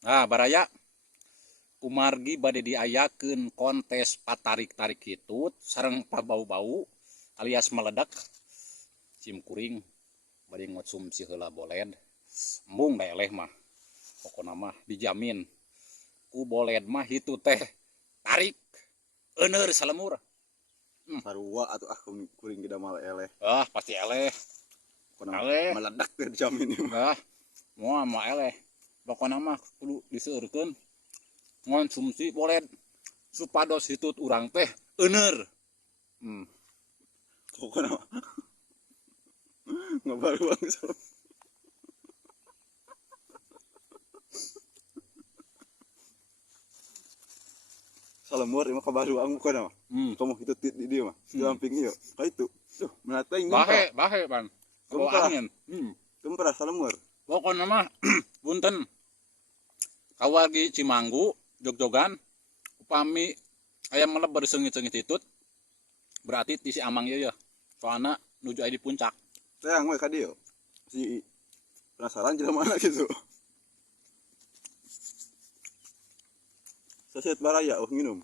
Nah baraya kumargi bade diayakeun kontes patarik-tarik hitut sareng pabau-bau alias meledak cim kuring bade ngonsumsi heula boled embung da eleh mah pokona mah dijamin ku boled mah hitut teh tarik euneur salemur. Sarua atuh kuring kita malah eleh. Pasti eleh. Pokona Eleh. meledak teh dijamin ieu mah. Moal mah eleh. Pokona mah kudu diseureurkeun ngonsumsi boled supados hitut urang teh euneur. Pokona mah ngabaruang so. Salemur imah kabaruang pokona mah. Kamu itu di dia mah. Di samping ieu. Ka itu. Duh, menatai Bahe ban. Bawa angin. Gempera salemur. Pokona mah punten. Kawargi Cimanggu, jog-jogan, upami aya melebar seungit-seungit hitut, berarti ti si Amang ieu ya. Soalna nuju aya di puncak. Teang we ka dieu. Si penasaran jelema mana gitu. Saset baraya nginum.